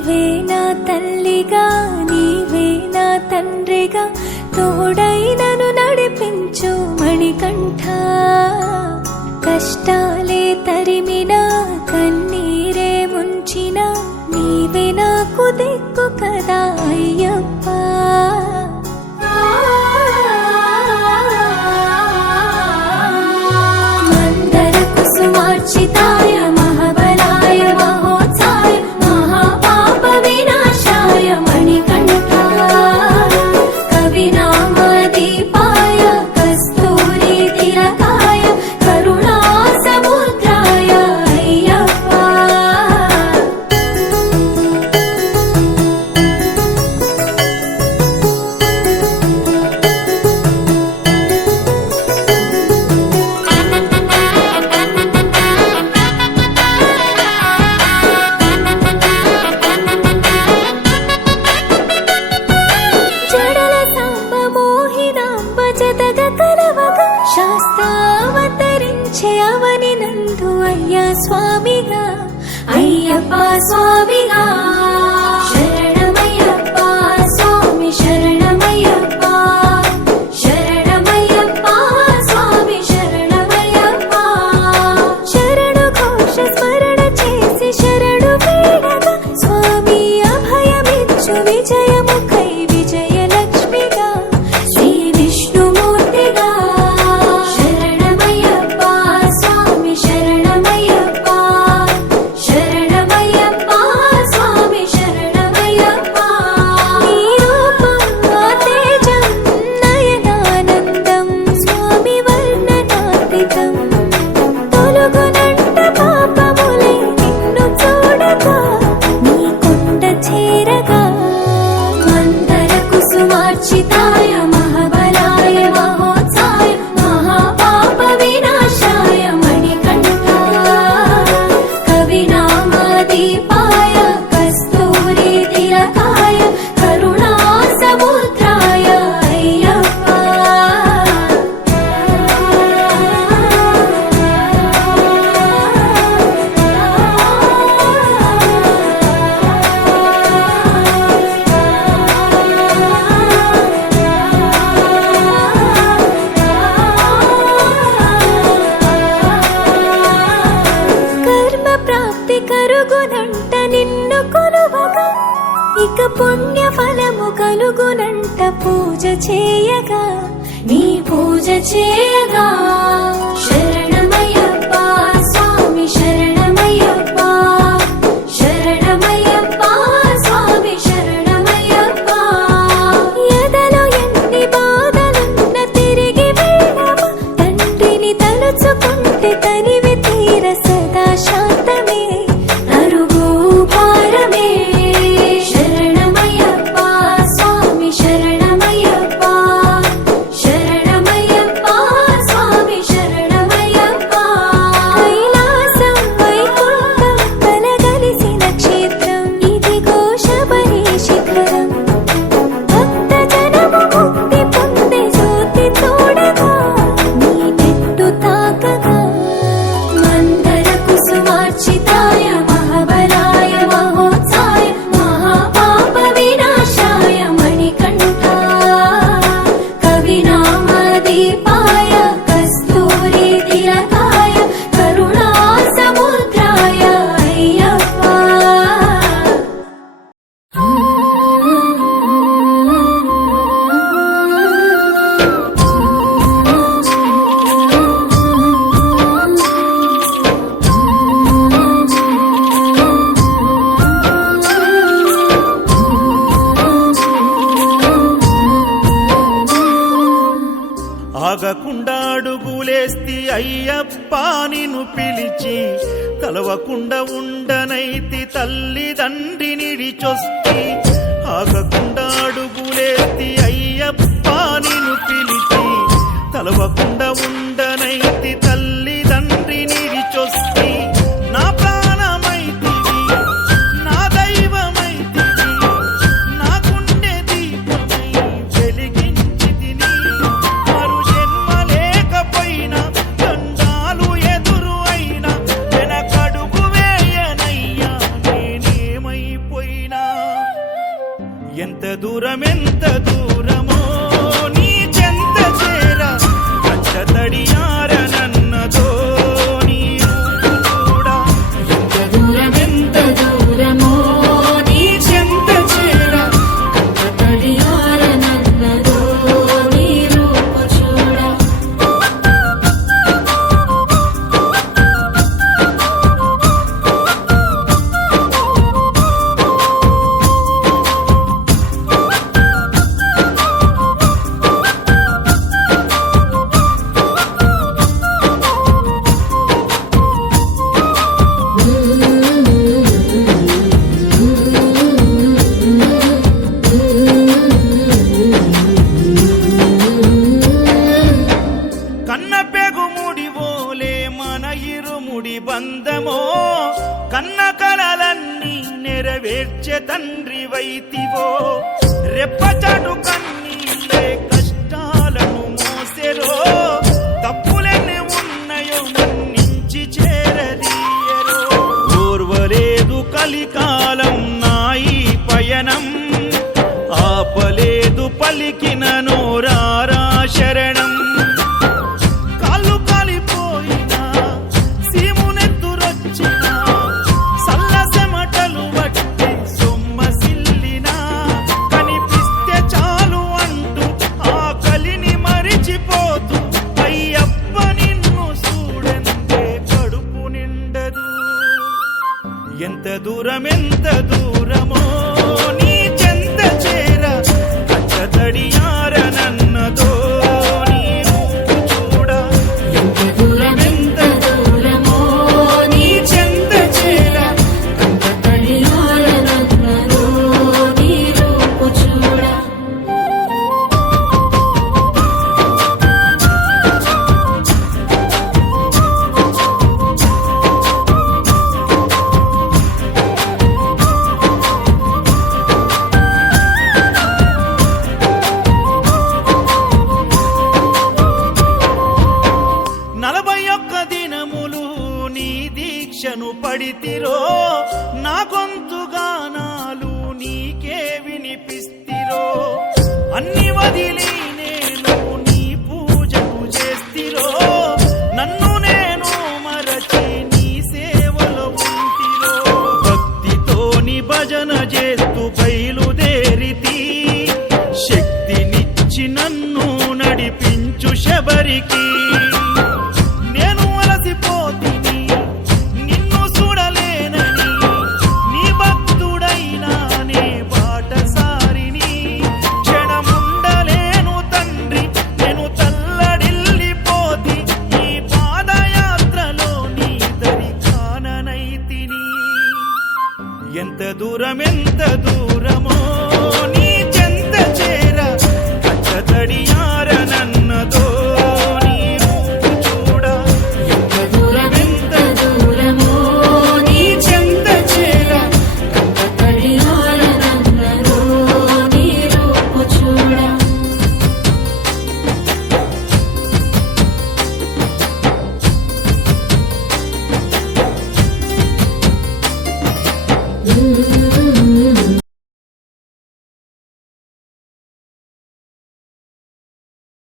నీవే నా తల్లిగా నీవే నా తండ్రిగా తోడైనను నడిపించు మణికంఠ. కష్టాలే తరిమినా కన్నీరే ముంచిన నీవే నాకు దిక్కు కదా అయ్యప్ప. 也不可 ఇక పుణ్య ఫలము కలుగునంట పూజ చేయగా నీ పూజ చేయగా. ఆగకుండా అడుగులేస్తి అయ్యప్ప నిను పిలిచి కలవకుండా ఉండనైతి తల్లి తండ్రి నిడిచొస్తి ఆగకుండా అడుగులేస్తి అయ్యప్ప నిను పిలిచి కలవకుండా ఉండనైతి తల్లి దూరమెంత తండ్రి రెప్పచడు రెప్పచాటు కన్నీళ్ళే కష్టాలను మోసెరో. తప్పులెన్ని ఉన్నాయో మన్నించి చేరదీయరో. ఓర్వలేదు కలికాలం నాయి పయనం. ఆపలేదు పలికినను ఎంత దూరం శిక్షను పడితిరో నా గొంతుగానాలు నీకే వినిపిస్తిరో. అన్ని వదిలి నేను నీ పూజకు చేస్తిరో. నన్ను నేను మరచి నీ సేవలో ఉంటిరో. భక్తితోని భజన చేస్తూ బయలుదేరితి. శక్తినిచ్చి నన్ను నడిపించు శబరికి.